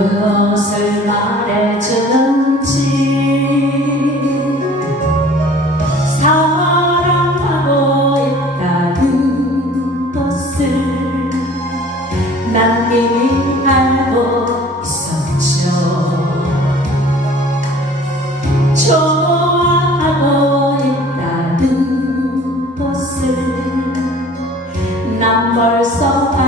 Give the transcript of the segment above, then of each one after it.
무엇을 말해주는지. 사랑하고 있다는 것을 난 이미 알고 있었죠. 좋아하고 있다는 것을 난 벌써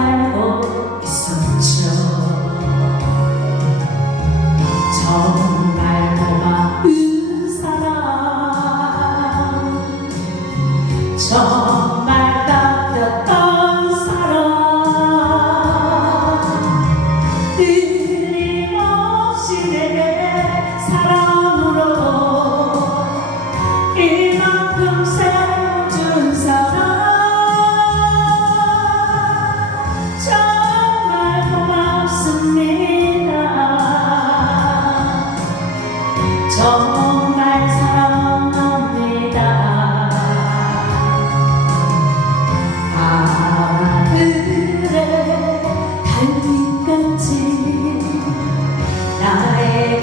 정말 따뜻한 사람. 끊임없이 내게 사랑으로 이만큼 세워준 사람. 정말 고맙습니다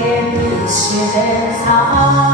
달빛같이 나에게 비치는 사랑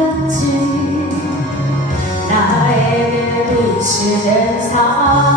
같이 나에게 비치는 삶